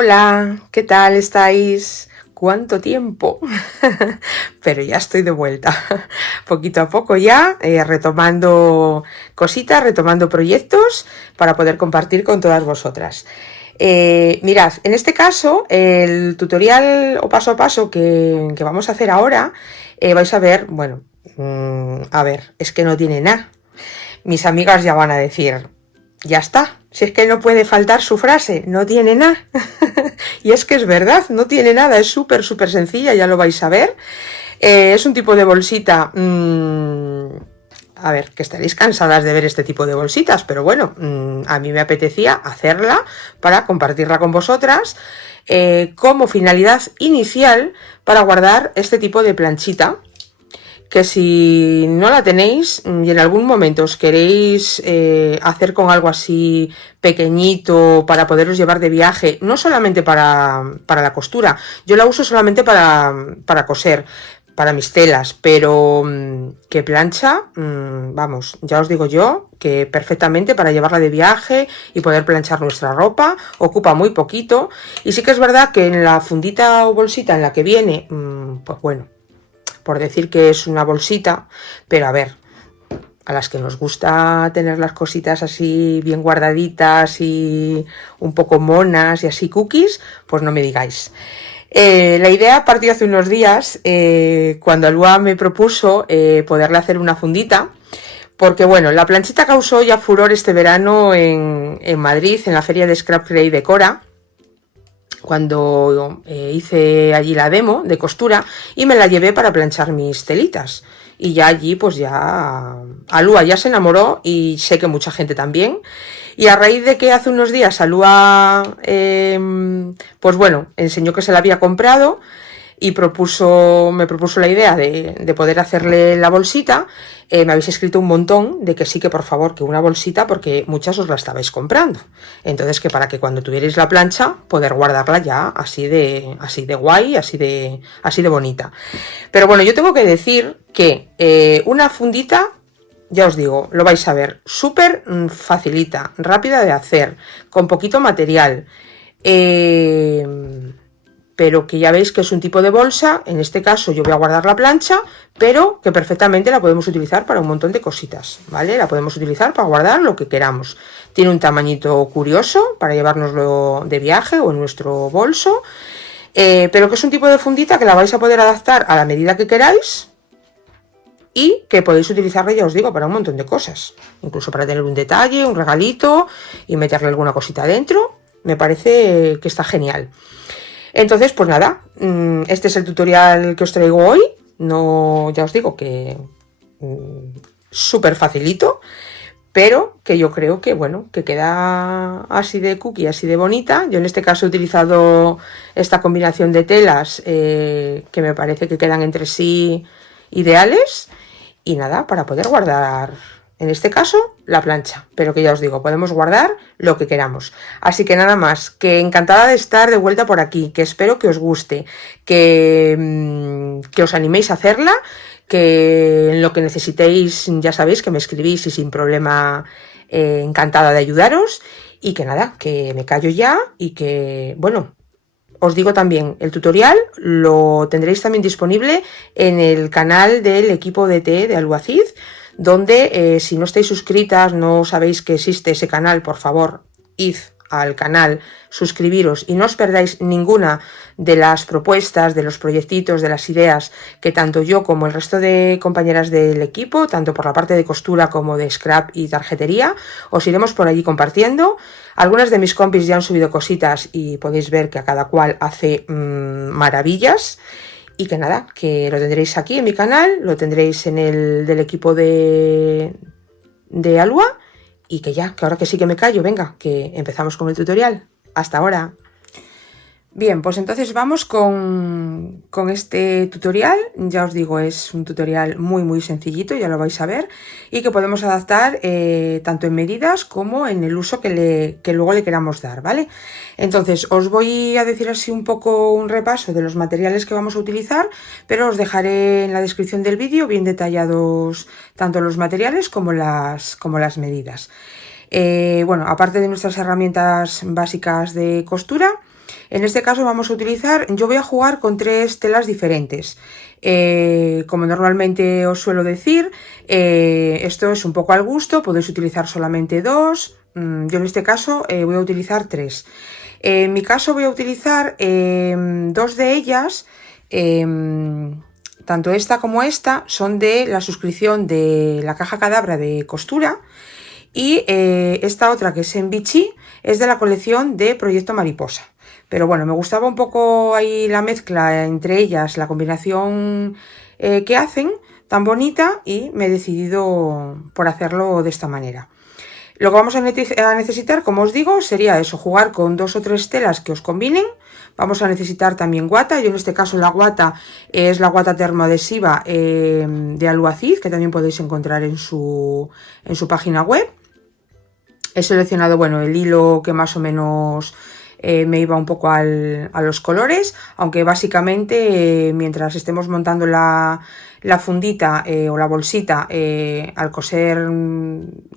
Hola, ¿qué tal estáis? ¿Cuánto tiempo? Pero ya estoy de vuelta, poquito a poco ya, retomando cositas, retomando proyectos para poder compartir con todas vosotras. Mirad, en este caso, el tutorial o paso a paso que vamos a hacer ahora, vais a ver, bueno, a ver, es que no tiene nada. Mis amigas ya van a decir, ya está, si es que no puede faltar su frase, no tiene nada. Y es que es verdad, no tiene nada, es súper sencilla, ya lo vais a ver. Es un tipo de bolsita, a ver, que estaréis cansadas de ver este tipo de bolsitas, pero bueno, a mí me apetecía hacerla para compartirla con vosotras como finalidad inicial para guardar este tipo de planchita, que si no la tenéis y en algún momento os queréis hacer con algo así pequeñito para poderos llevar de viaje, no solamente para la costura, yo la uso solamente para coser, para mis telas, pero que plancha, vamos, ya os digo yo, que perfectamente para llevarla de viaje y poder planchar nuestra ropa, ocupa muy poquito, y sí que es verdad que en la fundita o bolsita en la que viene, pues bueno, por decir que es una bolsita, pero a ver, a las que nos gusta tener las cositas así bien guardaditas y un poco monas y así cookies, pues no me digáis. La idea partió hace unos días cuando Alua me propuso poderle hacer una fundita, porque bueno, la planchita causó ya furor este verano en Madrid, en la feria de Scrap Cray de Cora, cuando hice allí la demo de costura y me la llevé para planchar mis telitas. Y ya allí pues ya Alua ya se enamoró y sé que mucha gente también. Y a raíz de que hace unos días Alua pues bueno, enseñó que se la había comprado y me propuso la idea de poder hacerle la bolsita. Me habéis escrito un montón de que sí, que por favor, que una bolsita, porque muchas os la estabais comprando. Entonces, que para que cuando tuvierais la plancha, poder guardarla ya así de guay, así de bonita. Pero bueno, yo tengo que decir que una fundita, ya os digo, lo vais a ver, súper facilita, rápida de hacer, con poquito material. Pero que ya veis que es un tipo de bolsa. En este caso yo voy a guardar la plancha, pero que perfectamente la podemos utilizar para un montón de cositas, ¿vale? La podemos utilizar para guardar lo que queramos. Tiene un tamañito curioso para llevárnoslo de viaje o en nuestro bolso, pero que es un tipo de fundita que la vais a poder adaptar a la medida que queráis y que podéis utilizarla, ya os digo, para un montón de cosas, incluso para tener un detalle, un regalito y meterle alguna cosita dentro. Me parece que está genial. Entonces, pues nada, este es el tutorial que os traigo hoy. No, ya os digo que súper facilito, pero que yo creo que, bueno, que queda así de cookie, así de bonita. Yo en este caso he utilizado esta combinación de telas que me parece que quedan entre sí ideales. Y nada, para poder guardar, en este caso, la plancha, pero que ya os digo, podemos guardar lo que queramos. Así que nada más, que encantada de estar de vuelta por aquí, que espero que os guste, que os animéis a hacerla, que en lo que necesitéis ya sabéis que me escribís y sin problema encantada de ayudaros. Y que nada, que me callo ya y que, bueno, os digo también, el tutorial lo tendréis también disponible en el canal del equipo de TE de Albuacid, donde si no estáis suscritas, no sabéis que existe ese canal, por favor, id al canal, suscribiros y no os perdáis ninguna de las propuestas, de los proyectitos, de las ideas que tanto yo como el resto de compañeras del equipo, tanto por la parte de costura como de scrap y tarjetería, os iremos por allí compartiendo. Algunas de mis compis ya han subido cositas y podéis ver que a cada cual hace maravillas. Y que nada, que lo tendréis aquí en mi canal, lo tendréis en el del equipo de Alua. Y que ya, que ahora que sí que me callo, venga, que empezamos con el tutorial. Hasta ahora. Bien, pues entonces vamos con este tutorial. Ya os digo, es un tutorial muy sencillito, ya lo vais a ver, y que podemos adaptar tanto en medidas como en el uso que luego le queramos dar, ¿vale? Entonces os voy a decir así un poco un repaso de los materiales que vamos a utilizar, pero os dejaré en la descripción del vídeo bien detallados tanto los materiales como las medidas. Bueno, aparte de nuestras herramientas básicas de costura, En este caso vamos a utilizar, yo voy a jugar con 3 telas diferentes. Como normalmente os suelo decir, esto es un poco al gusto, podéis utilizar solamente 2. Yo en este caso voy a utilizar 3. En mi caso voy a utilizar 2 de ellas, tanto esta como esta, son de la suscripción de la Caja Cadabra de Costura, y esta otra, que es en Vichy, es de la colección de Proyecto Mariposa. Pero bueno, me gustaba un poco ahí la mezcla entre ellas, la combinación que hacen, tan bonita, y me he decidido por hacerlo de esta manera. Lo que vamos a necesitar, como os digo, sería eso, jugar con 2 o 3 telas que os combinen. Vamos a necesitar también guata. Yo en este caso la guata es la guata termoadhesiva de Aluacid, que también podéis encontrar en su página web. He seleccionado, bueno, el hilo que más o menos me iba un poco a los colores, aunque básicamente mientras estemos montando la fundita o la bolsita, al coser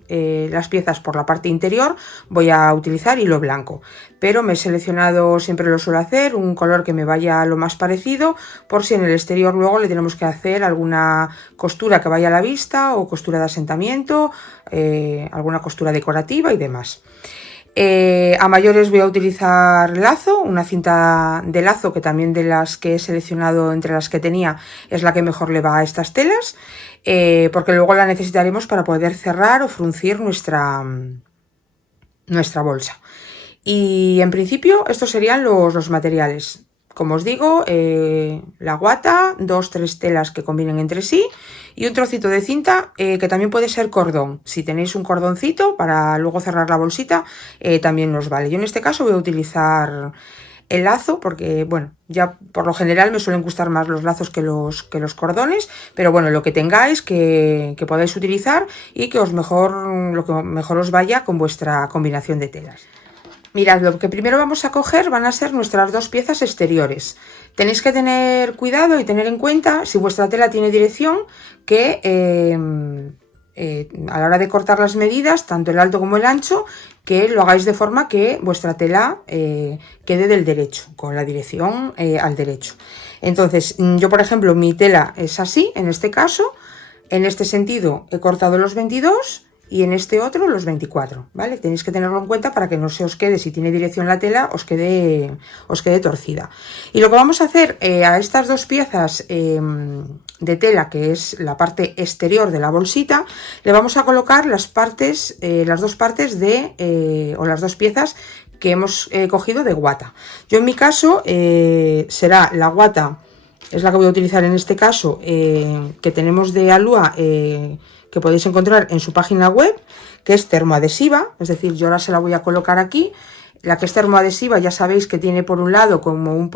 las piezas por la parte interior, voy a utilizar hilo blanco, pero me he seleccionado, siempre lo suelo hacer, un color que me vaya lo más parecido, por si en el exterior luego le tenemos que hacer alguna costura que vaya a la vista, o costura de asentamiento, alguna costura decorativa y demás. A mayores voy a utilizar lazo, una cinta de lazo que también, de las que he seleccionado entre las que tenía, es la que mejor le va a estas telas, porque luego la necesitaremos para poder cerrar o fruncir nuestra bolsa. Y en principio estos serían los materiales. Como os digo, la guata, 2-3 telas que combinen entre sí, y un trocito de cinta que también puede ser cordón. Si tenéis un cordoncito para luego cerrar la bolsita, también nos vale. Yo en este caso voy a utilizar el lazo, porque bueno, ya por lo general me suelen gustar más los lazos que los cordones, pero bueno, lo que tengáis que podáis utilizar, y que lo que mejor os vaya con vuestra combinación de telas. Mirad, lo que primero vamos a coger van a ser nuestras 2 piezas exteriores. Tenéis que tener cuidado y tener en cuenta, si vuestra tela tiene dirección, que a la hora de cortar las medidas, tanto el alto como el ancho, que lo hagáis de forma que vuestra tela quede del derecho, con la dirección al derecho. Entonces, yo por ejemplo, mi tela es así, en este caso, en este sentido he cortado los 22, y en este otro los 24, ¿vale? Tenéis que tenerlo en cuenta para que no se os quede, si tiene dirección la tela, os quede torcida. Y lo que vamos a hacer a estas 2 piezas de tela, que es la parte exterior de la bolsita, le vamos a colocar las 2 partes o las 2 piezas que hemos cogido de guata. Yo en mi caso será la guata, es la que voy a utilizar en este caso, que tenemos de Alua, que podéis encontrar en su página web, que es termoadhesiva, es decir, yo ahora se la voy a colocar aquí. La que es termoadhesiva ya sabéis que tiene por un lado como es un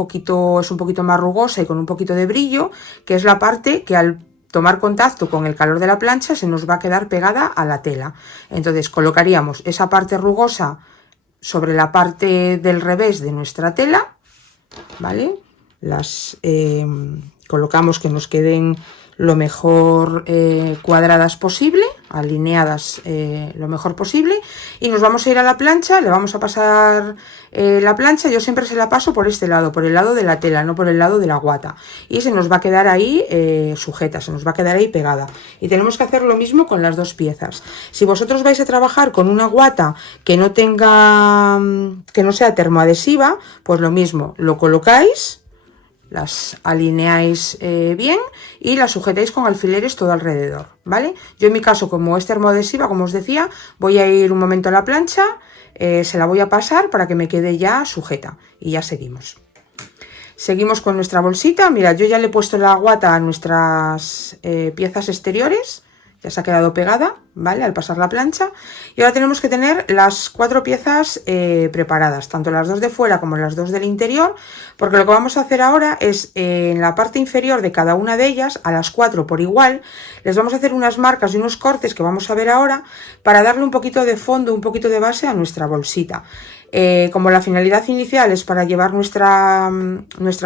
poquito más rugosa y con un poquito de brillo, que es la parte que al tomar contacto con el calor de la plancha se nos va a quedar pegada a la tela. Entonces colocaríamos esa parte rugosa sobre la parte del revés de nuestra tela, ¿vale? Las colocamos que nos queden lo mejor cuadradas posible, alineadas lo mejor posible, y nos vamos a ir a la plancha. Le vamos a pasar la plancha, yo siempre se la paso por este lado, por el lado de la tela, no por el lado de la guata, y se nos va a quedar ahí sujeta, se nos va a quedar ahí pegada. Y tenemos que hacer lo mismo con las 2 piezas. Si vosotros vais a trabajar con una guata que no sea termoadhesiva, pues lo mismo, lo colocáis, las alineáis bien y las sujetáis con alfileres todo alrededor, ¿vale? Yo en mi caso, como es termoadhesiva, como os decía, voy a ir un momento a la plancha, se la voy a pasar para que me quede ya sujeta, y ya seguimos. Seguimos con nuestra bolsita. Mira, yo ya le he puesto la guata a nuestras piezas exteriores, ya se ha quedado pegada, ¿vale? Al pasar la plancha. Y ahora tenemos que tener las 4 piezas preparadas, tanto las 2 de fuera como las 2 del interior, porque lo que vamos a hacer ahora es, en la parte inferior de cada una de ellas, a las 4 por igual, les vamos a hacer unas marcas y unos cortes que vamos a ver ahora, para darle un poquito de fondo, un poquito de base a nuestra bolsita. Como la finalidad inicial es para llevar nuestra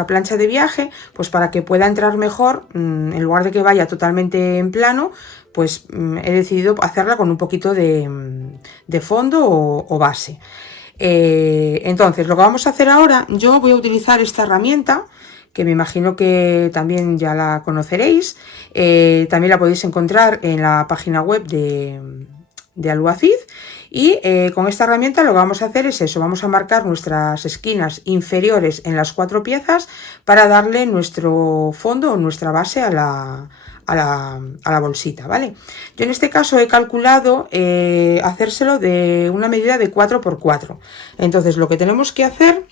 plancha de viaje, pues para que pueda entrar mejor, en lugar de que vaya totalmente en plano, pues he decidido hacerla con un poquito de fondo o base. Entonces, lo que vamos a hacer ahora, yo voy a utilizar esta herramienta, que me imagino que también ya la conoceréis. También la podéis encontrar en la página web de Aluacid. Y con esta herramienta lo que vamos a hacer es eso, vamos a marcar nuestras esquinas inferiores en las 4 piezas para darle nuestro fondo o nuestra base a la bolsita, ¿vale? Yo en este caso he calculado hacérselo de una medida de 4×4. Entonces lo que tenemos que hacer,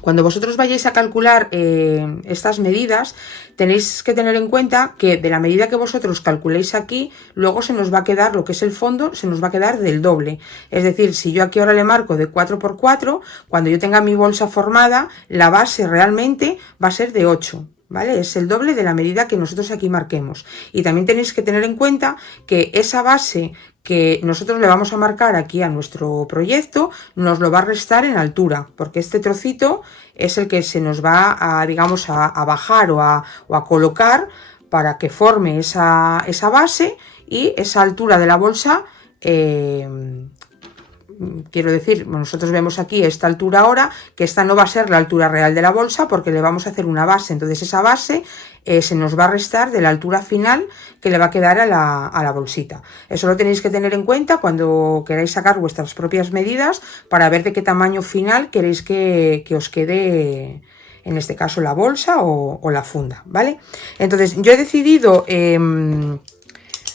cuando vosotros vayáis a calcular estas medidas, tenéis que tener en cuenta que de la medida que vosotros calculéis aquí, luego se nos va a quedar lo que es el fondo, se nos va a quedar del doble. Es decir, si yo aquí ahora le marco de 4×4, cuando yo tenga mi bolsa formada, la base realmente va a ser de 8. ¿Vale? Es el doble de la medida que nosotros aquí marquemos. Y también tenéis que tener en cuenta que esa base que nosotros le vamos a marcar aquí a nuestro proyecto nos lo va a restar en altura, porque este trocito es el que se nos va a, digamos, a bajar o a colocar para que forme esa base y esa altura de la bolsa. Quiero decir, nosotros vemos aquí esta altura ahora, que esta no va a ser la altura real de la bolsa porque le vamos a hacer una base. Entonces esa base se nos va a restar de la altura final que le va a quedar a la bolsita. Eso lo tenéis que tener en cuenta cuando queráis sacar vuestras propias medidas para ver de qué tamaño final queréis que os quede, en este caso, la bolsa o la funda, ¿vale? Entonces yo he decidido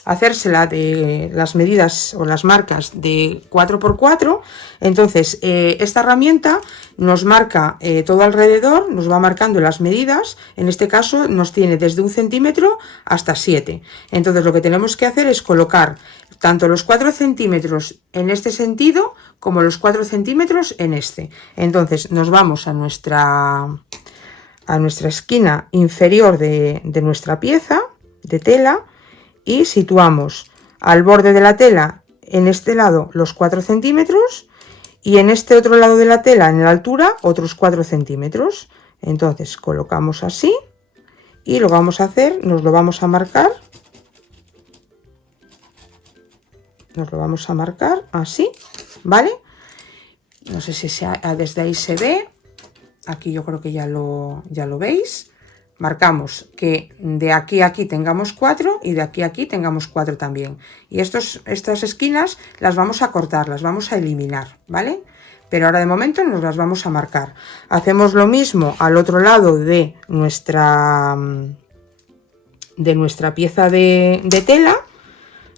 hacérsela de las medidas o las marcas de 4×4. Entonces esta herramienta nos marca todo alrededor, nos va marcando las medidas. En este caso nos tiene desde 1 centímetro hasta 7. Entonces lo que tenemos que hacer es colocar tanto los 4 centímetros en este sentido como los 4 centímetros en este. Entonces nos vamos a nuestra esquina inferior de nuestra pieza de tela y situamos al borde de la tela en este lado los 4 centímetros y en este otro lado de la tela, en la altura, otros 4 centímetros. Entonces colocamos así y lo vamos a hacer, nos lo vamos a marcar así, ¿vale? No sé si desde ahí se ve, aquí yo creo que ya lo veis. Marcamos que de aquí a aquí tengamos 4 y de aquí a aquí tengamos 4 también. Y estas esquinas las vamos a cortar, las vamos a eliminar, ¿vale? Pero ahora de momento nos las vamos a marcar. Hacemos lo mismo al otro lado de nuestra pieza de tela.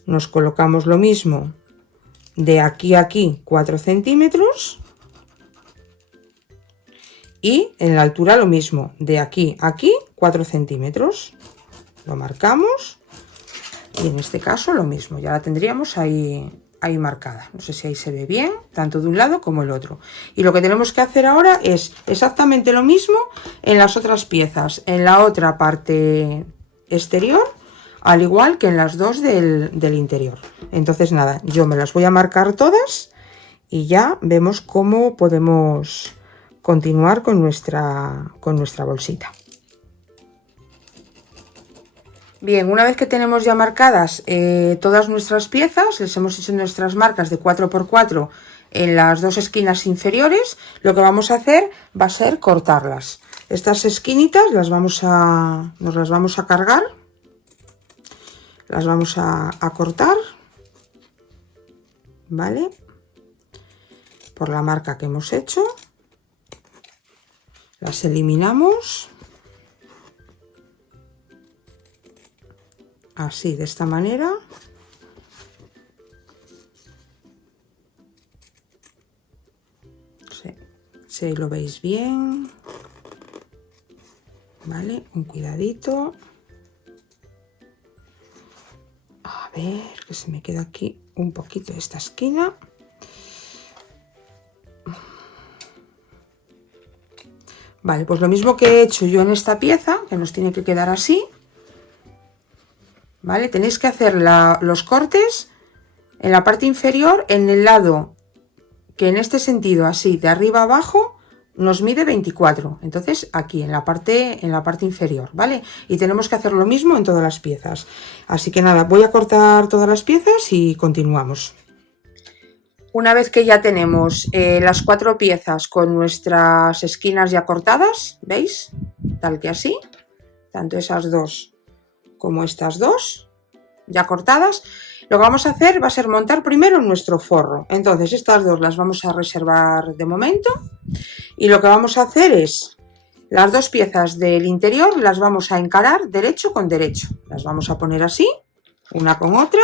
Nos colocamos lo mismo de aquí a aquí 4 centímetros. Y en la altura lo mismo, de aquí a aquí 4 centímetros. Lo marcamos y en este caso lo mismo, ya la tendríamos ahí marcada. No sé si ahí se ve bien, tanto de un lado como el otro. Y lo que tenemos que hacer ahora es exactamente lo mismo en las otras piezas, en la otra parte exterior, al igual que en las dos del interior. Entonces nada, yo me las voy a marcar todas y ya vemos cómo podemos continuar con nuestra bolsita. Bien, una vez que tenemos ya marcadas todas nuestras piezas, les hemos hecho nuestras marcas de 4×4 en las dos esquinas inferiores, lo que vamos a hacer va a ser cortarlas. Estas esquinitas nos las vamos a cargar, las vamos a cortar, ¿vale? Por la marca que hemos hecho. Las eliminamos así, de esta manera. Si lo veis bien, vale, un cuidadito. A ver, que se me queda aquí un poquito de esta esquina. Vale, pues lo mismo que he hecho yo en esta pieza, que nos tiene que quedar así, ¿vale? Tenéis que hacer los cortes en la parte inferior, en el lado que en este sentido, así, de arriba a abajo, nos mide 24. Entonces, aquí, en la parte inferior, ¿vale? Y tenemos que hacer lo mismo en todas las piezas. Así que nada, voy a cortar todas las piezas y continuamos. Una vez que ya tenemos las 4 piezas con nuestras esquinas ya cortadas, ¿veis? Tal que así, tanto esas dos como estas dos ya cortadas, lo que vamos a hacer va a ser montar primero nuestro forro. Entonces estas dos las vamos a reservar de momento y lo que vamos a hacer es las 2 piezas del interior las vamos a encarar derecho con derecho, las vamos a poner así, una con otra,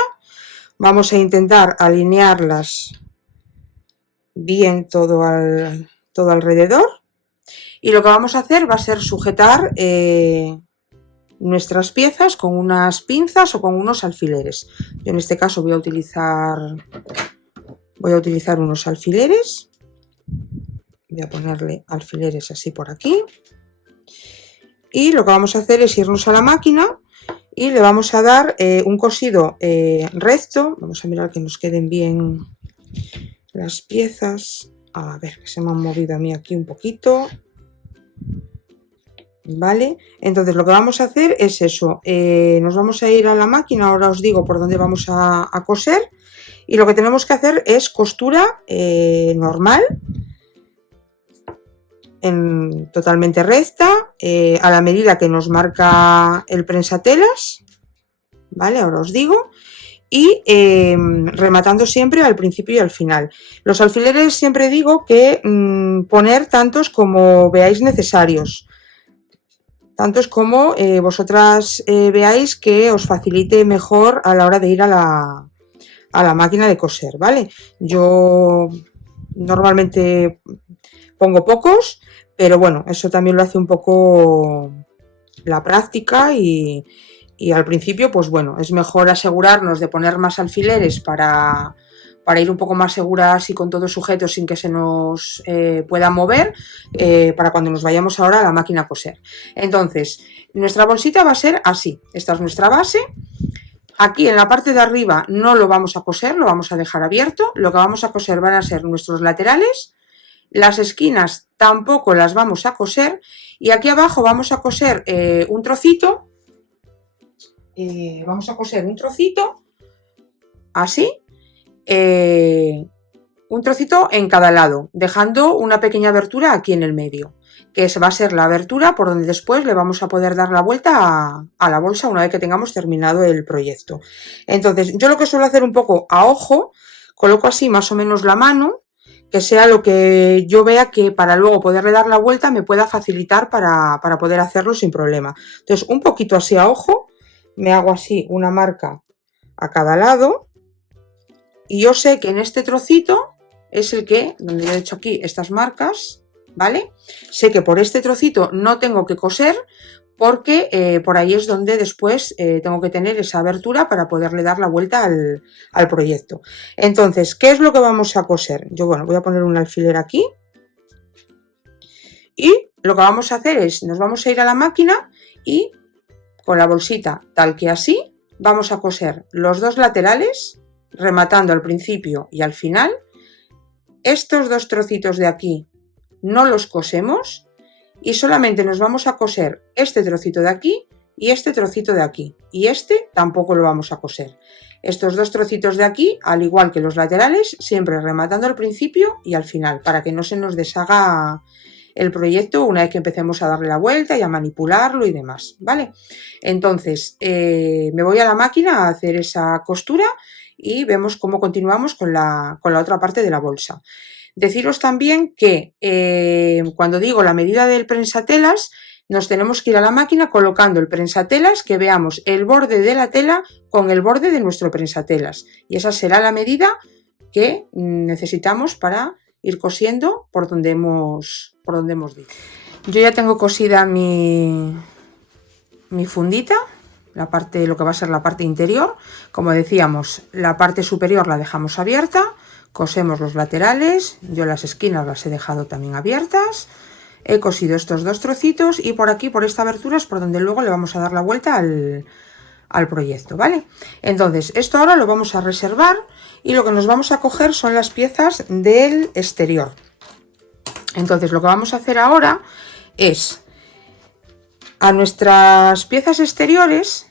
vamos a intentar alinearlas bien todo alrededor y lo que vamos a hacer va a ser sujetar nuestras piezas con unas pinzas o con unos alfileres. Yo en este caso voy a utilizar unos alfileres, voy a ponerle alfileres así por aquí y lo que vamos a hacer es irnos a la máquina y le vamos a dar un cosido recto. Vamos a mirar que nos queden bien las piezas. A ver, que se me han movido a mí aquí un poquito. Vale, entonces lo que vamos a hacer es eso. Nos vamos a ir a la máquina, ahora os digo por dónde vamos a coser. Y lo que tenemos que hacer es costura normal, totalmente recta, a la medida que nos marca el prensatelas. Vale, ahora os digo. Y rematando siempre al principio y al final. Los alfileres siempre digo que poner tantos como veáis necesarios, tantos como vosotras veáis que os facilite mejor a la hora de ir a la máquina de coser, ¿vale? Yo normalmente pongo pocos, pero bueno, eso también lo hace un poco la práctica y al principio, pues bueno, es mejor asegurarnos de poner más alfileres para ir un poco más seguras y con todo sujeto sin que se nos pueda mover para cuando nos vayamos ahora a la máquina a coser. Entonces, nuestra bolsita va a ser así. Esta es nuestra base. Aquí en la parte de arriba no lo vamos a coser, lo vamos a dejar abierto. Lo que vamos a coser van a ser nuestros laterales. Las esquinas tampoco las vamos a coser. Y aquí abajo vamos a coser un trocito. Vamos a coser un trocito así, un trocito en cada lado, dejando una pequeña abertura aquí en el medio, que va a ser la abertura por donde después le vamos a poder dar la vuelta a la bolsa una vez que tengamos terminado el proyecto. Entonces yo lo que suelo hacer un poco a ojo, coloco así más o menos la mano, que sea lo que yo vea que para luego poderle dar la vuelta me pueda facilitar para poder hacerlo sin problema. Entonces un poquito así a ojo, me hago así una marca a cada lado y yo sé que en este trocito es el que, donde yo he hecho aquí estas marcas, ¿vale? Sé que por este trocito no tengo que coser porque por ahí es donde después tengo que tener esa abertura para poderle dar la vuelta al proyecto. Entonces, ¿qué es lo que vamos a coser? Yo, bueno, voy a poner un alfiler aquí y lo que vamos a hacer es, nos vamos a ir a la máquina y con la bolsita tal que así vamos a coser los 2 laterales rematando al principio y al final. Estos 2 trocitos de aquí no los cosemos y solamente nos vamos a coser este trocito de aquí y este trocito de aquí, y este tampoco lo vamos a coser. Estos 2 trocitos de aquí, al igual que los laterales, siempre rematando al principio y al final, para que no se nos deshaga el proyecto una vez que empecemos a darle la vuelta y a manipularlo y demás, ¿vale? Entonces me voy a la máquina a hacer esa costura y vemos cómo continuamos con la otra parte de la bolsa. Deciros también que cuando digo la medida del prensatelas, nos tenemos que ir a la máquina colocando el prensatelas, que veamos el borde de la tela con el borde de nuestro prensatelas, y esa será la medida que necesitamos para ir cosiendo por donde hemos dicho. Yo ya tengo cosida mi fundita, lo que va a ser la parte interior. Como decíamos, la parte superior la dejamos abierta, cosemos los laterales, yo las esquinas las he dejado también abiertas, he cosido estos 2 trocitos y por aquí, por esta abertura, es por donde luego le vamos a dar la vuelta al proyecto, ¿vale? Entonces, esto ahora lo vamos a reservar y lo que nos vamos a coger son las piezas del exterior. Entonces, lo que vamos a hacer ahora es a nuestras piezas exteriores,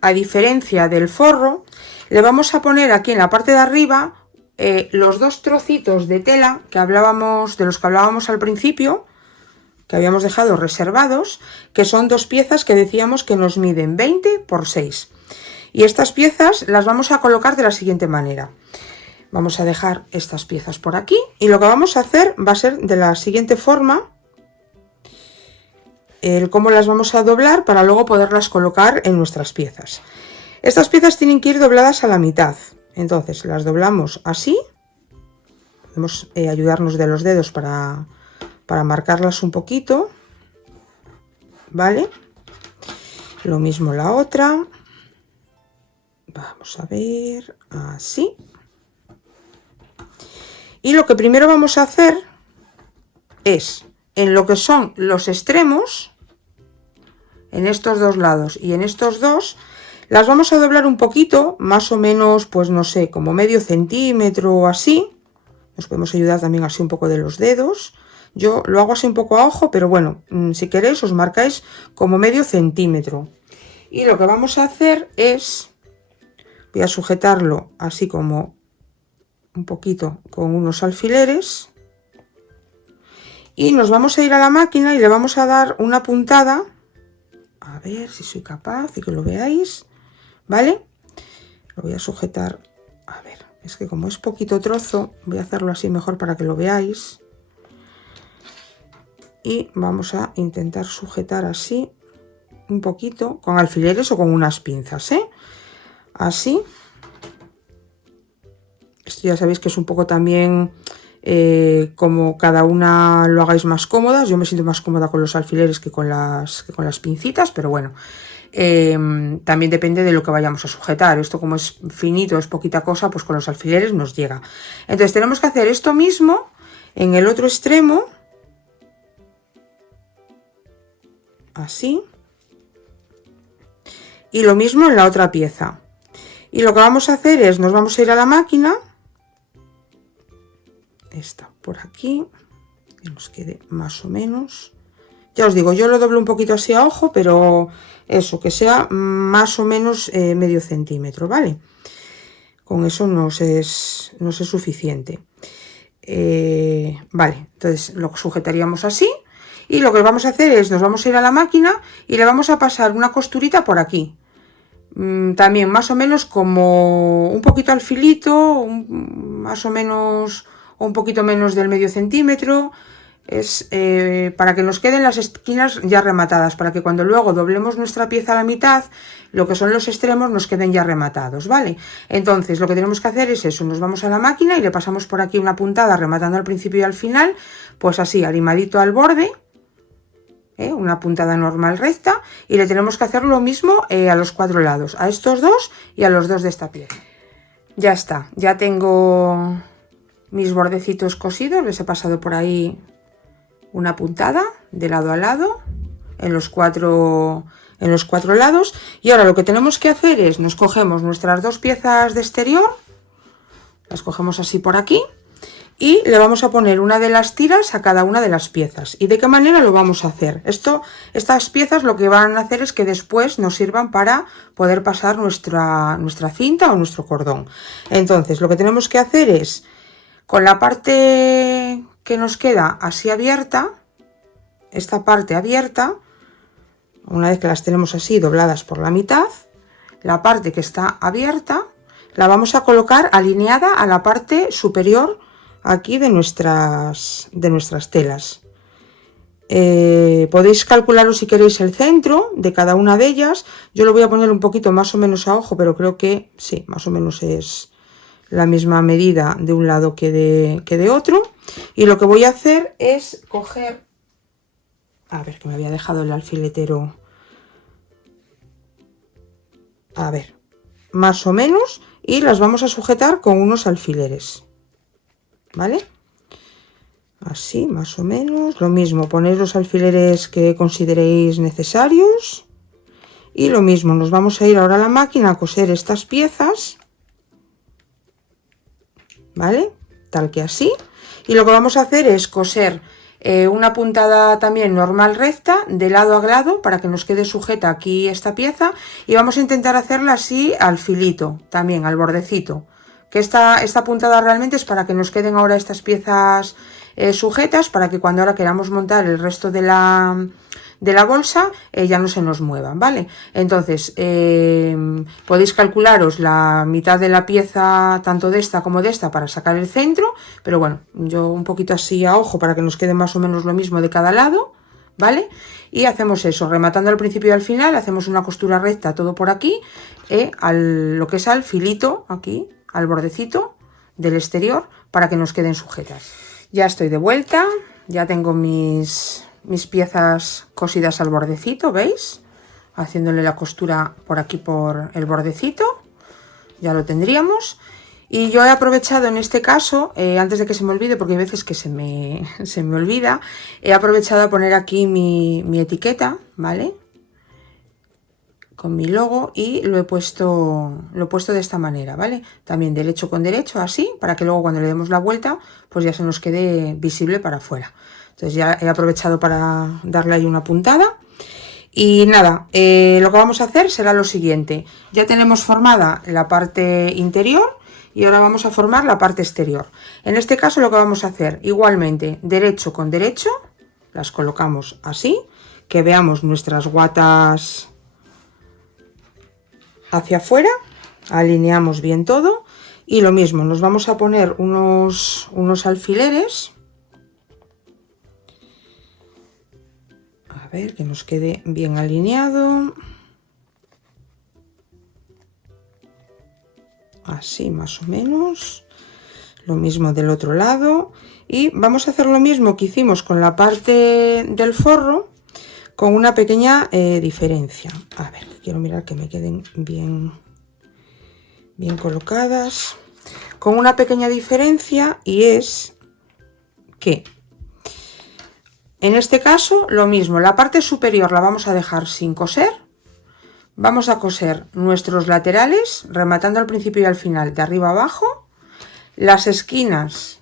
a diferencia del forro, le vamos a poner aquí en la parte de arriba los dos trocitos de tela que hablábamos, de los que hablábamos al principio, que habíamos dejado reservados, que son dos piezas que decíamos que nos miden 20 por 6. Y estas piezas las vamos a colocar de la siguiente manera. Vamos a dejar estas piezas por aquí y lo que vamos a hacer va a ser de la siguiente forma, el cómo las vamos a doblar para luego poderlas colocar en nuestras piezas. Estas piezas tienen que ir dobladas a la mitad, entonces las doblamos así, podemos ayudarnos de los dedos para marcarlas un poquito, ¿vale? Lo mismo la otra, vamos a ver, así. Y lo que primero vamos a hacer es, en lo que son los extremos, en estos dos lados y en estos dos, las vamos a doblar un poquito, más o menos, pues no sé, como medio centímetro o así. Nos podemos ayudar también así un poco de los dedos. Yo lo hago así un poco a ojo, pero bueno, si queréis os marcáis como medio centímetro. Y lo que vamos a hacer es, voy a sujetarlo así como un poquito con unos alfileres. Y nos vamos a ir a la máquina y le vamos a dar una puntada. A ver si soy capaz de que lo veáis. ¿Vale? Lo voy a sujetar. A ver, es que como es poquito trozo, voy a hacerlo así mejor para que lo veáis. Y vamos a intentar sujetar así un poquito con alfileres o con unas pinzas, ¿eh? Así. Esto ya sabéis que es un poco también como cada una lo hagáis más cómodas. Yo me siento más cómoda con los alfileres que con las pincitas, pero bueno, también depende de lo que vayamos a sujetar. Esto como es finito, es poquita cosa, pues con los alfileres nos llega. Entonces tenemos que hacer esto mismo en el otro extremo. Así. Y lo mismo en la otra pieza. Y lo que vamos a hacer es, nos vamos a ir a la máquina. Esta por aquí. Que nos quede más o menos. Ya os digo, yo lo doblo un poquito así a ojo, pero eso, que sea más o menos medio centímetro, ¿vale? Con eso nos es suficiente. Vale, entonces lo sujetaríamos así. Y lo que vamos a hacer es, nos vamos a ir a la máquina y le vamos a pasar una costurita por aquí. También más o menos como un poquito al filito, más o menos, o un poquito menos del medio centímetro. Es para que nos queden las esquinas ya rematadas, para que cuando luego doblemos nuestra pieza a la mitad, lo que son los extremos nos queden ya rematados, ¿vale? Entonces lo que tenemos que hacer es eso, nos vamos a la máquina y le pasamos por aquí una puntada rematando al principio y al final, pues así, arrimadito al borde. Una puntada normal recta, y le tenemos que hacer lo mismo a los cuatro lados, a estos dos y a los dos de esta pieza. Ya está, ya tengo mis bordecitos cosidos, les he pasado por ahí una puntada de lado a lado en los cuatro lados, y ahora lo que tenemos que hacer es, nos cogemos nuestras dos piezas de exterior, las cogemos así por aquí, y le vamos a poner una de las tiras a cada una de las piezas. ¿Y de qué manera lo vamos a hacer? Estas piezas lo que van a hacer es que después nos sirvan para poder pasar nuestra cinta o nuestro cordón. Entonces lo que tenemos que hacer es, con la parte que nos queda así abierta, esta parte abierta, una vez que las tenemos así dobladas por la mitad, la parte que está abierta la vamos a colocar alineada a la parte superior aquí de nuestras telas. Podéis calcularos si queréis el centro de cada una de ellas. Yo lo voy a poner un poquito más o menos a ojo, pero creo que sí, más o menos es la misma medida de un lado que de otro. Y lo que voy a hacer es coger, a ver, que me había dejado el alfiletero, a ver, más o menos, y las vamos a sujetar con unos alfileres. ¿Vale? Así, más o menos. Lo mismo, ponéis los alfileres que consideréis necesarios. Y lo mismo, nos vamos a ir ahora a la máquina a coser estas piezas. ¿Vale? Tal que así. Y lo que vamos a hacer es coser una puntada también normal recta de lado a lado para que nos quede sujeta aquí esta pieza. Y vamos a intentar hacerla así al filito, también al bordecito, que esta puntada realmente es para que nos queden ahora estas piezas sujetas, para que cuando ahora queramos montar el resto de la bolsa ya no se nos muevan, ¿vale? Entonces podéis calcularos la mitad de la pieza tanto de esta como de esta para sacar el centro, pero bueno, yo un poquito así a ojo para que nos quede más o menos lo mismo de cada lado, ¿vale? Y hacemos eso, rematando al principio y al final, hacemos una costura recta todo por aquí, lo que es al filito, aquí, al bordecito del exterior, para que nos queden sujetas. Ya estoy de vuelta, ya tengo mis piezas cosidas al bordecito, ¿veis? Haciéndole la costura por aquí por el bordecito, ya lo tendríamos. Y yo he aprovechado en este caso, antes de que se me olvide, porque hay veces que se me olvida, he aprovechado a poner aquí mi etiqueta, ¿vale? Con mi logo, y lo he puesto de esta manera, ¿vale? También derecho con derecho, así, para que luego cuando le demos la vuelta, pues ya se nos quede visible para afuera. Entonces ya he aprovechado para darle ahí una puntada. Y nada, lo que vamos a hacer será lo siguiente. Ya tenemos formada la parte interior y ahora vamos a formar la parte exterior. En este caso lo que vamos a hacer, igualmente, derecho con derecho, las colocamos así, que veamos nuestras guatas hacia afuera, alineamos bien todo y lo mismo, nos vamos a poner unos alfileres, a ver que nos quede bien alineado, así más o menos, lo mismo del otro lado, y vamos a hacer lo mismo que hicimos con la parte del forro, con una pequeña diferencia. A ver, quiero mirar que me queden bien colocadas, con una pequeña diferencia, y es que en este caso lo mismo, la parte superior la vamos a dejar sin coser, vamos a coser nuestros laterales rematando al principio y al final de arriba abajo, las esquinas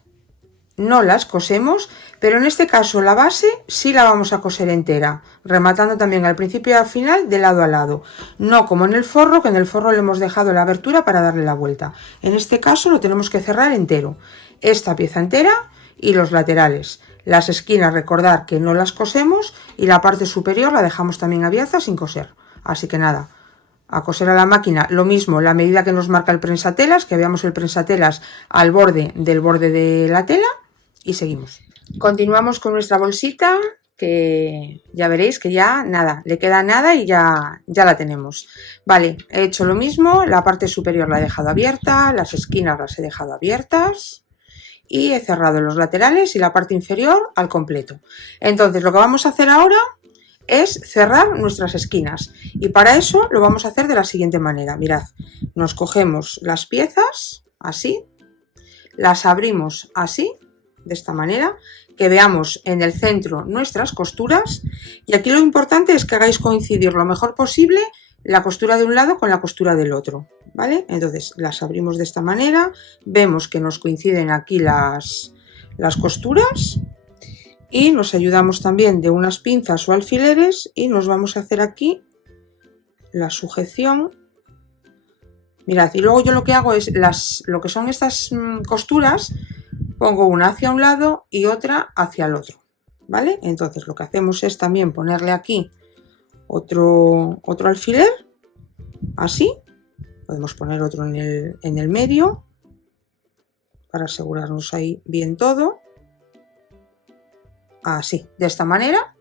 no las cosemos, pero en este caso la base sí la vamos a coser entera, rematando también al principio y al final de lado a lado, no como en el forro, que en el forro le hemos dejado la abertura para darle la vuelta. En este caso lo tenemos que cerrar entero, esta pieza entera y los laterales. Las esquinas recordar que no las cosemos y la parte superior la dejamos también abierta sin coser. Así que nada, a coser a la máquina lo mismo, la medida que nos marca el prensatelas, que veamos el prensatelas al borde del borde de la tela, y seguimos. Continuamos con nuestra bolsita, que ya veréis que ya nada, le queda nada y ya la tenemos. Vale, he hecho lo mismo, la parte superior la he dejado abierta, las esquinas las he dejado abiertas y he cerrado los laterales y la parte inferior al completo. Entonces lo que vamos a hacer ahora es cerrar nuestras esquinas, y para eso lo vamos a hacer de la siguiente manera. Mirad, nos cogemos las piezas así, las abrimos así, de esta manera, que veamos en el centro nuestras costuras, y aquí lo importante es que hagáis coincidir lo mejor posible la costura de un lado con la costura del otro, ¿vale? Entonces las abrimos de esta manera, vemos que nos coinciden aquí las costuras, y nos ayudamos también de unas pinzas o alfileres y nos vamos a hacer aquí la sujeción. Mirad, y luego yo lo que hago es lo que son estas costuras, pongo una hacia un lado y otra hacia el otro, ¿vale? Entonces lo que hacemos es también ponerle aquí otro alfiler, así, podemos poner otro en el medio para asegurarnos ahí bien todo, así, de esta manera.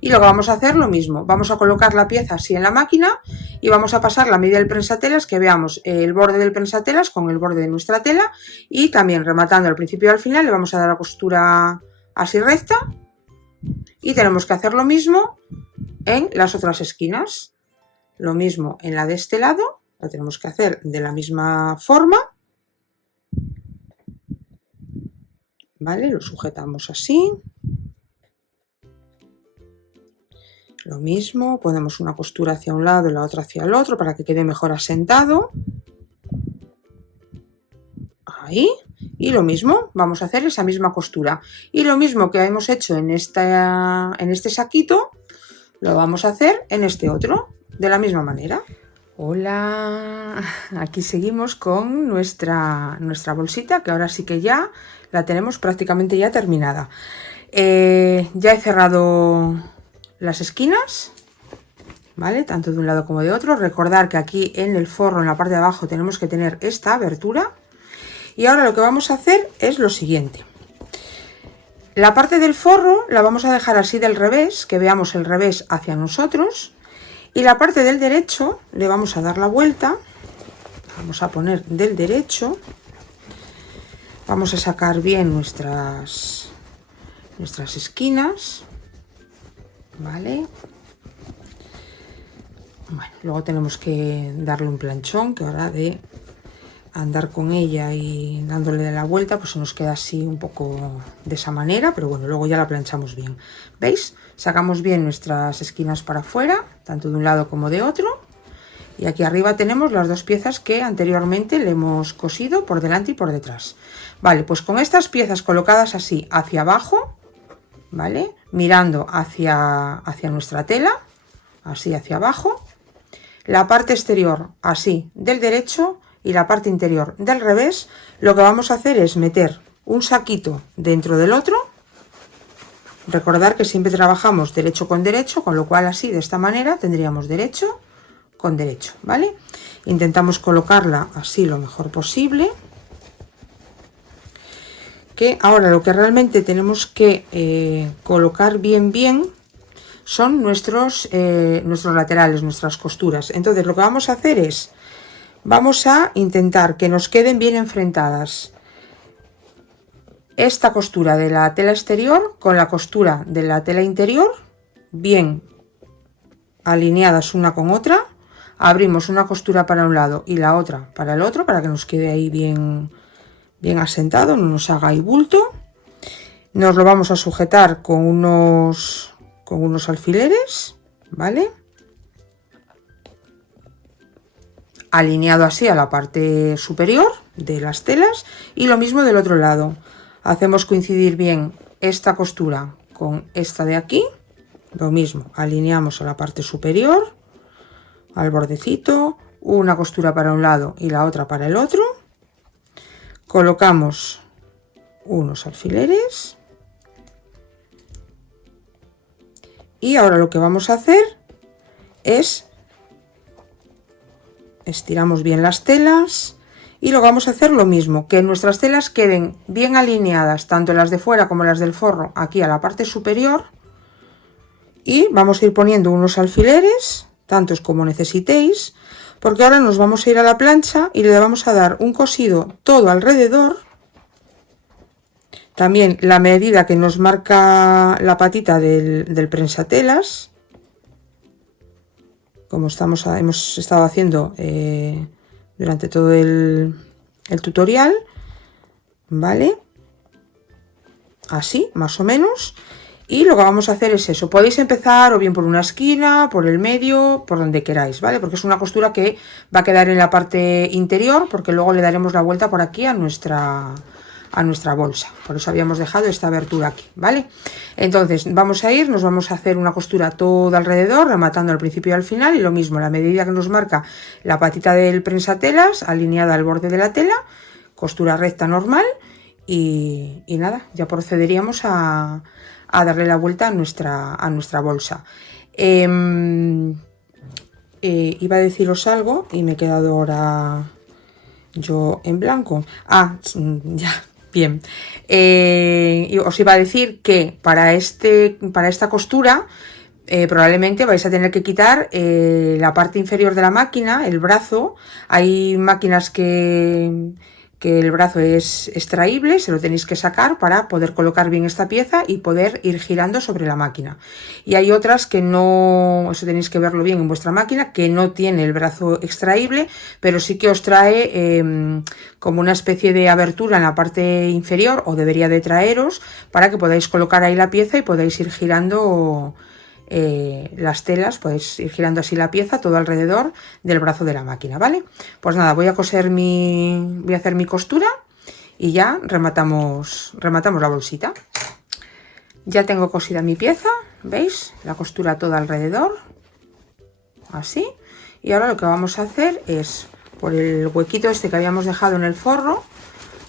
Y lo que vamos a hacer lo mismo, vamos a colocar la pieza así en la máquina y vamos a pasar la medida del prensatelas, que veamos el borde del prensatelas con el borde de nuestra tela, y también rematando al principio y al final le vamos a dar la costura así recta, y tenemos que hacer lo mismo en las otras esquinas, lo mismo en la de este lado, lo tenemos que hacer de la misma forma, ¿vale? Lo sujetamos así. Lo mismo, ponemos una costura hacia un lado y la otra hacia el otro para que quede mejor asentado. Ahí. Y lo mismo, vamos a hacer esa misma costura. Y lo mismo que hemos hecho en este saquito, lo vamos a hacer en este otro, de la misma manera. Hola, aquí seguimos con nuestra bolsita, que ahora sí que ya la tenemos prácticamente ya terminada. Ya he cerrado las esquinas, ¿vale? Tanto de un lado como de otro. Recordar que aquí en el forro, en la parte de abajo, tenemos que tener esta abertura. Y ahora lo que vamos a hacer es lo siguiente. La parte del forro la vamos a dejar así del revés, que veamos el revés hacia nosotros. Y la parte del derecho le vamos a dar la vuelta. Vamos a poner del derecho. Vamos a sacar bien nuestras esquinas. ¿Vale? Bueno, luego tenemos que darle un planchón, que ahora de andar con ella y dándole la vuelta, pues se nos queda así un poco de esa manera, pero bueno, luego ya la planchamos bien. ¿Veis? Sacamos bien nuestras esquinas para afuera, tanto de un lado como de otro. Y aquí arriba tenemos las dos piezas que anteriormente le hemos cosido por delante y por detrás. Vale, pues con estas piezas colocadas así hacia abajo, ¿vale? Mirando hacia nuestra tela, así hacia abajo. La parte exterior así del derecho y la parte interior del revés, lo que vamos a hacer es meter un saquito dentro del otro. Recordar que siempre trabajamos derecho con derecho, con lo cual así de esta manera tendríamos derecho con derecho, ¿vale? Intentamos colocarla así lo mejor posible. Que ahora lo que realmente tenemos que colocar bien son nuestros laterales, nuestras costuras. Entonces lo que vamos a hacer es, vamos a intentar que nos queden bien enfrentadas esta costura de la tela exterior con la costura de la tela interior, bien alineadas una con otra. Abrimos una costura para un lado y la otra para el otro, para que nos quede ahí bien asentado, no nos haga ahí bulto. Nos lo vamos a sujetar con unos alfileres, ¿vale? Alineado así a la parte superior de las telas, y lo mismo del otro lado. Hacemos coincidir bien esta costura con esta de aquí, lo mismo, alineamos a la parte superior, al bordecito, una costura para un lado y la otra para el otro. Colocamos unos alfileres y ahora lo que vamos a hacer es estiramos bien las telas y luego vamos a hacer lo mismo, que nuestras telas queden bien alineadas, tanto las de fuera como las del forro, aquí a la parte superior, y vamos a ir poniendo unos alfileres, tantos como necesitéis, porque ahora nos vamos a ir a la plancha y le vamos a dar un cosido todo alrededor. También la medida que nos marca la patita del prensatelas, como hemos estado haciendo durante todo el tutorial, ¿vale? Así, más o menos. Y lo que vamos a hacer es eso. Podéis empezar o bien por una esquina, por el medio, por donde queráis, ¿vale? Porque es una costura que va a quedar en la parte interior, porque luego le daremos la vuelta por aquí a nuestra bolsa. Por eso habíamos dejado esta abertura aquí, ¿vale? Entonces nos vamos a hacer una costura todo alrededor, rematando al principio y al final, y lo mismo, la medida que nos marca la patita del prensatelas, alineada al borde de la tela, costura recta normal, y nada, ya procederíamos a darle la vuelta a nuestra bolsa. Iba a deciros algo y me he quedado ahora yo en blanco. Ya, bien. Os iba a decir que para esta costura probablemente vais a tener que quitar la parte inferior de la máquina, el brazo. Hay máquinas que el brazo es extraíble, se lo tenéis que sacar para poder colocar bien esta pieza y poder ir girando sobre la máquina. Y hay otras que no, eso tenéis que verlo bien en vuestra máquina, que no tiene el brazo extraíble, pero sí que os trae como una especie de abertura en la parte inferior, o debería de traeros, para que podáis colocar ahí la pieza y podáis ir girando las telas, podéis ir girando así la pieza todo alrededor del brazo de la máquina, ¿vale? Pues nada, voy a hacer mi costura y ya rematamos la bolsita. Ya tengo cosida mi pieza, ¿veis? La costura toda alrededor, así. Y ahora lo que vamos a hacer es, por el huequito este que habíamos dejado en el forro,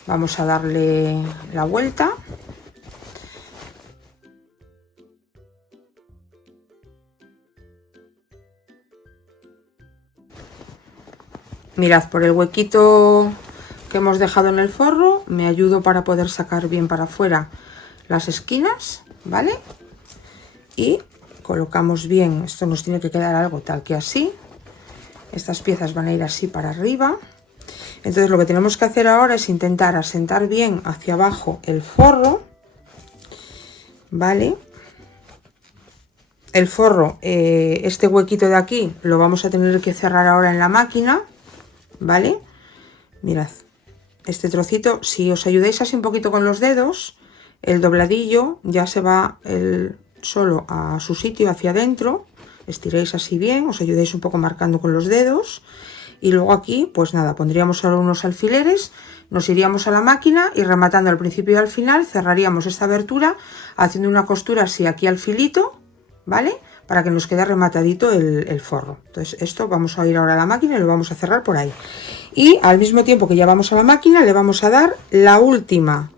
vamos a darle la vuelta. Mirad, por el huequito que hemos dejado en el forro, me ayudo para poder sacar bien para afuera las esquinas, ¿vale? Y colocamos bien, esto nos tiene que quedar algo tal que así. Estas piezas van a ir así para arriba. Entonces lo que tenemos que hacer ahora es intentar asentar bien hacia abajo el forro, ¿vale? El forro, este huequito de aquí, lo vamos a tener que cerrar ahora en la máquina, ¿vale? Mirad, este trocito, si os ayudáis así un poquito con los dedos, el dobladillo ya se va solo a su sitio hacia adentro. Estiráis así bien, os ayudáis un poco marcando con los dedos. Y luego aquí, pues nada, pondríamos solo unos alfileres, nos iríamos a la máquina y rematando al principio y al final cerraríamos esta abertura haciendo una costura así aquí al filito, ¿vale? Para que nos quede rematadito el forro. Entonces esto vamos a ir ahora a la máquina y lo vamos a cerrar por ahí. Y al mismo tiempo que ya vamos a la máquina le vamos a dar la última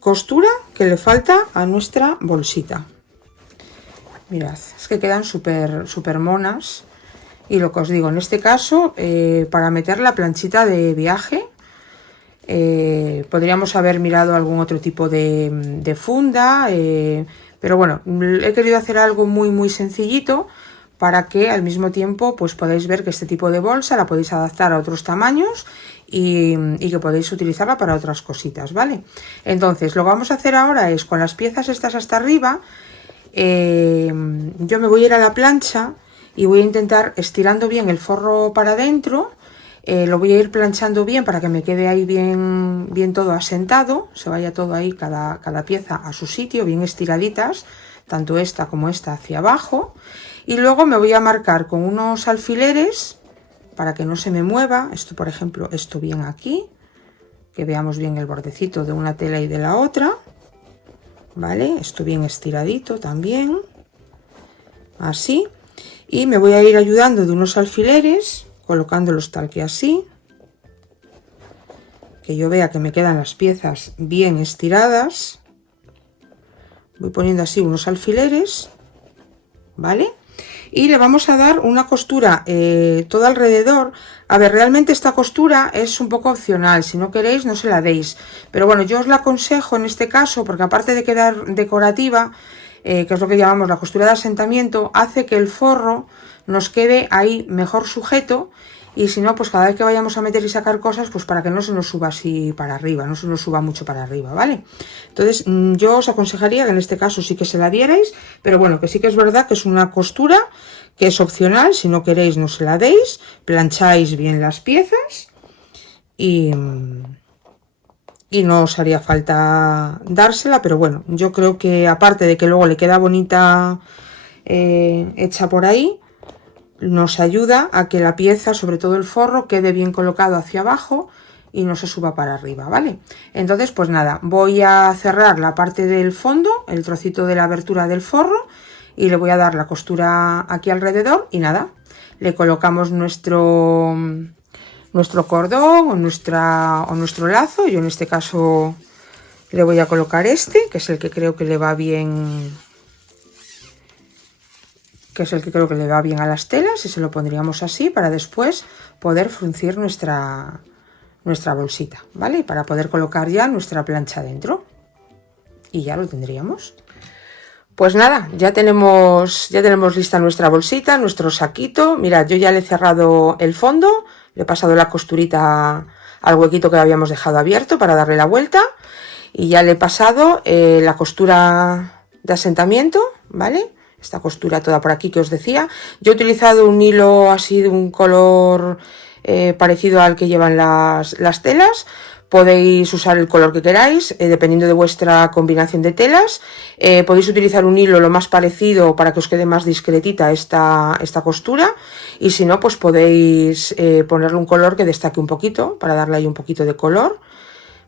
costura que le falta a nuestra bolsita. Mirad, es que quedan súper monas. Y lo que os digo, en este caso, para meter la planchita de viaje, podríamos haber mirado algún otro tipo de funda, pero bueno, he querido hacer algo muy sencillito para que al mismo tiempo pues podáis ver que este tipo de bolsa la podéis adaptar a otros tamaños y que podéis utilizarla para otras cositas, ¿vale? Entonces, lo que vamos a hacer ahora es con las piezas estas hasta arriba, yo me voy a ir a la plancha y voy a intentar estirando bien el forro para adentro, lo voy a ir planchando bien para que me quede ahí bien todo asentado, se vaya todo ahí, cada pieza a su sitio, bien estiraditas, tanto esta como esta hacia abajo. Y luego me voy a marcar con unos alfileres para que no se me mueva, esto por ejemplo, esto bien aquí, que veamos bien el bordecito de una tela y de la otra, ¿vale? Esto bien estiradito también, así. Y me voy a ir ayudando de unos alfileres, colocándolos tal que así, que yo vea que me quedan las piezas bien estiradas. Voy poniendo así unos alfileres, ¿vale? Y le vamos a dar una costura todo alrededor. A ver, realmente esta costura es un poco opcional, si no queréis no se la deis. Pero bueno, yo os la aconsejo en este caso, porque aparte de quedar decorativa, que es lo que llamamos la costura de asentamiento, hace que el forro nos quede ahí mejor sujeto, y si no, pues cada vez que vayamos a meter y sacar cosas, pues para que no se nos suba así para arriba, no se nos suba mucho para arriba, ¿vale? Entonces yo os aconsejaría que en este caso sí que se la dierais, pero bueno, que sí que es verdad que es una costura que es opcional, si no queréis no se la deis, plancháis bien las piezas y no os haría falta dársela, pero bueno, yo creo que aparte de que luego le queda bonita hecha por ahí, nos ayuda a que la pieza, sobre todo el forro, quede bien colocado hacia abajo y no se suba para arriba, ¿vale? Entonces, pues nada, voy a cerrar la parte del fondo, el trocito de la abertura del forro, y le voy a dar la costura aquí alrededor y nada, le colocamos nuestro cordón o nuestro lazo. Yo en este caso le voy a colocar este, que es el que creo que le va bien, a las telas, y se lo pondríamos así para después poder fruncir nuestra bolsita, ¿vale? Para poder colocar ya nuestra plancha dentro y ya lo tendríamos. Pues nada, ya tenemos lista nuestra bolsita, nuestro saquito. Mirad, yo ya le he cerrado el fondo, le he pasado la costurita al huequito que habíamos dejado abierto para darle la vuelta, y ya le he pasado la costura de asentamiento, ¿vale? Esta costura toda por aquí que os decía. Yo he utilizado un hilo así de un color parecido al que llevan las telas. Podéis usar el color que queráis, dependiendo de vuestra combinación de telas. Podéis utilizar un hilo lo más parecido para que os quede más discretita esta costura. Y si no, pues podéis ponerle un color que destaque un poquito, para darle ahí un poquito de color,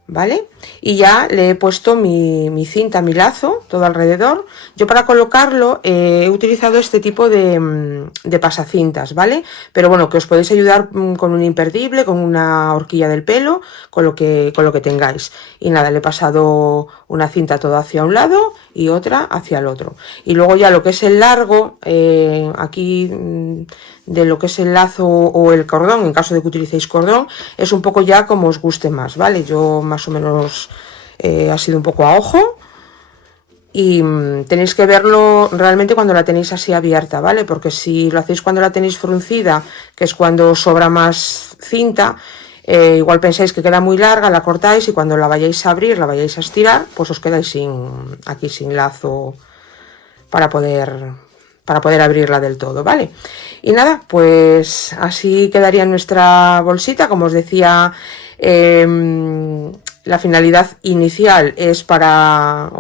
¿vale? Y ya le he puesto mi cinta, mi lazo, todo alrededor. Yo para colocarlo he utilizado este tipo de pasacintas, ¿vale? Pero bueno, que os podéis ayudar con un imperdible, con una horquilla del pelo, con lo que tengáis. Y nada, le he pasado una cinta toda hacia un lado y otra hacia el otro. Y luego ya lo que es el largo, aquí de lo que es el lazo o el cordón, en caso de que utilicéis cordón, es un poco ya como os guste más, ¿vale? Yo más o menos ha sido un poco a ojo, y tenéis que verlo realmente cuando la tenéis así abierta, ¿vale? Porque si lo hacéis cuando la tenéis fruncida, que es cuando sobra más cinta, igual pensáis que queda muy larga, la cortáis y cuando la vayáis a abrir, la vayáis a estirar, pues os quedáis aquí sin lazo para poder abrirla del todo, ¿vale? Y nada, pues así quedaría nuestra bolsita. Como os decía, la finalidad inicial es para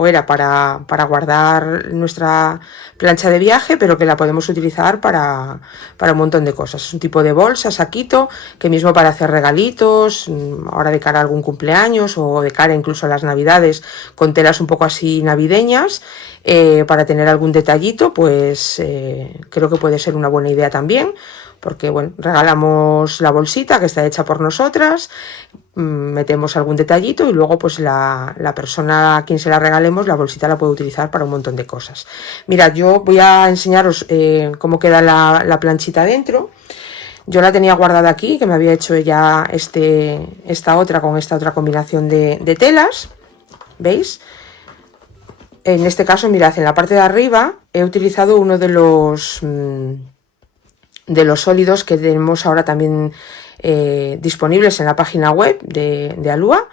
guardar nuestra plancha de viaje, pero que la podemos utilizar para un montón de cosas. Es un tipo de bolsa, saquito, que mismo para hacer regalitos, ahora de cara a algún cumpleaños o de cara incluso a las navidades, con telas un poco así navideñas, para tener algún detallito, pues creo que puede ser una buena idea también, porque bueno, regalamos la bolsita que está hecha por nosotras, metemos algún detallito y luego pues la persona a quien se la regalemos, la bolsita la puede utilizar para un montón de cosas. Mirad, yo voy a enseñaros cómo queda la planchita dentro. Yo la tenía guardada aquí, que me había hecho ya esta otra con esta otra combinación de telas, ¿veis? En este caso, mirad, en la parte de arriba he utilizado uno de los sólidos que tenemos ahora también disponibles en la página web de Alua.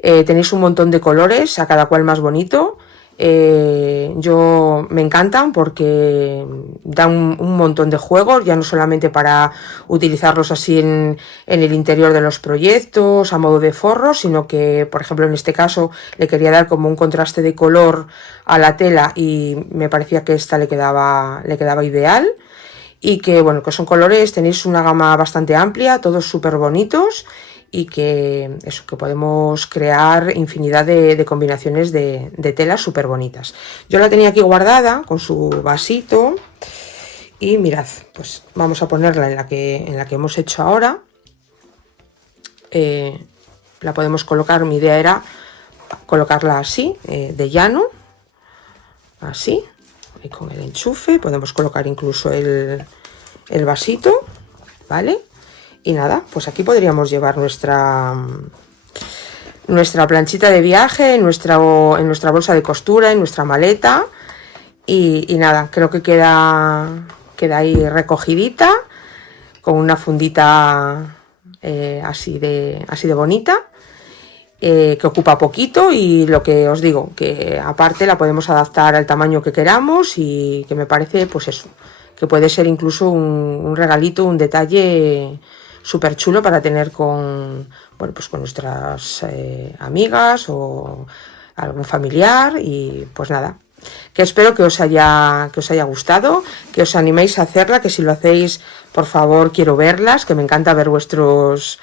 Tenéis un montón de colores, a cada cual más bonito. Yo me encantan porque dan un montón de juegos, ya no solamente para utilizarlos así en el interior de los proyectos a modo de forro, sino que, por ejemplo, en este caso le quería dar como un contraste de color a la tela y me parecía que esta le quedaba ideal. Y que bueno, que son colores, tenéis una gama bastante amplia, todos súper bonitos, y que podemos crear infinidad de combinaciones de telas súper bonitas. Yo la tenía aquí guardada con su vasito y mirad, pues vamos a ponerla en la que hemos hecho ahora. La podemos colocar, mi idea era colocarla así, de llano, así, y con el enchufe podemos colocar incluso el vasito, ¿vale? Y nada, pues aquí podríamos llevar nuestra planchita de viaje en nuestra bolsa de costura, en nuestra maleta, y nada, creo que queda ahí recogidita con una fundita así de bonita, que ocupa poquito, y lo que os digo, que aparte la podemos adaptar al tamaño que queramos, y que me parece pues eso, que puede ser incluso un regalito, un detalle súper chulo para tener con nuestras amigas o algún familiar. Y pues nada, que espero que os haya gustado, que os animéis a hacerla, que si lo hacéis, por favor, quiero verlas, que me encanta ver vuestros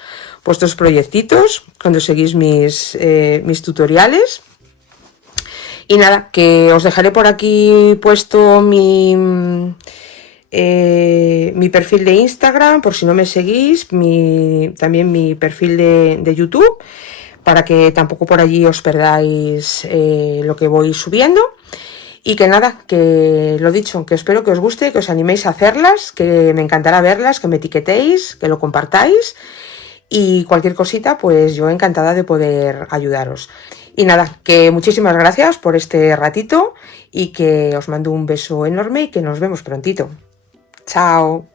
proyectitos cuando seguís mis tutoriales. Y nada, que os dejaré por aquí puesto mi perfil de Instagram, por si no me seguís, también mi perfil de YouTube, para que tampoco por allí os perdáis lo que voy subiendo. Y que nada, que lo dicho, que espero que os guste, que os animéis a hacerlas, que me encantará verlas, que me etiquetéis, que lo compartáis, y cualquier cosita, pues yo encantada de poder ayudaros. Y nada, que muchísimas gracias por este ratito, y que os mando un beso enorme y que nos vemos prontito. Chao.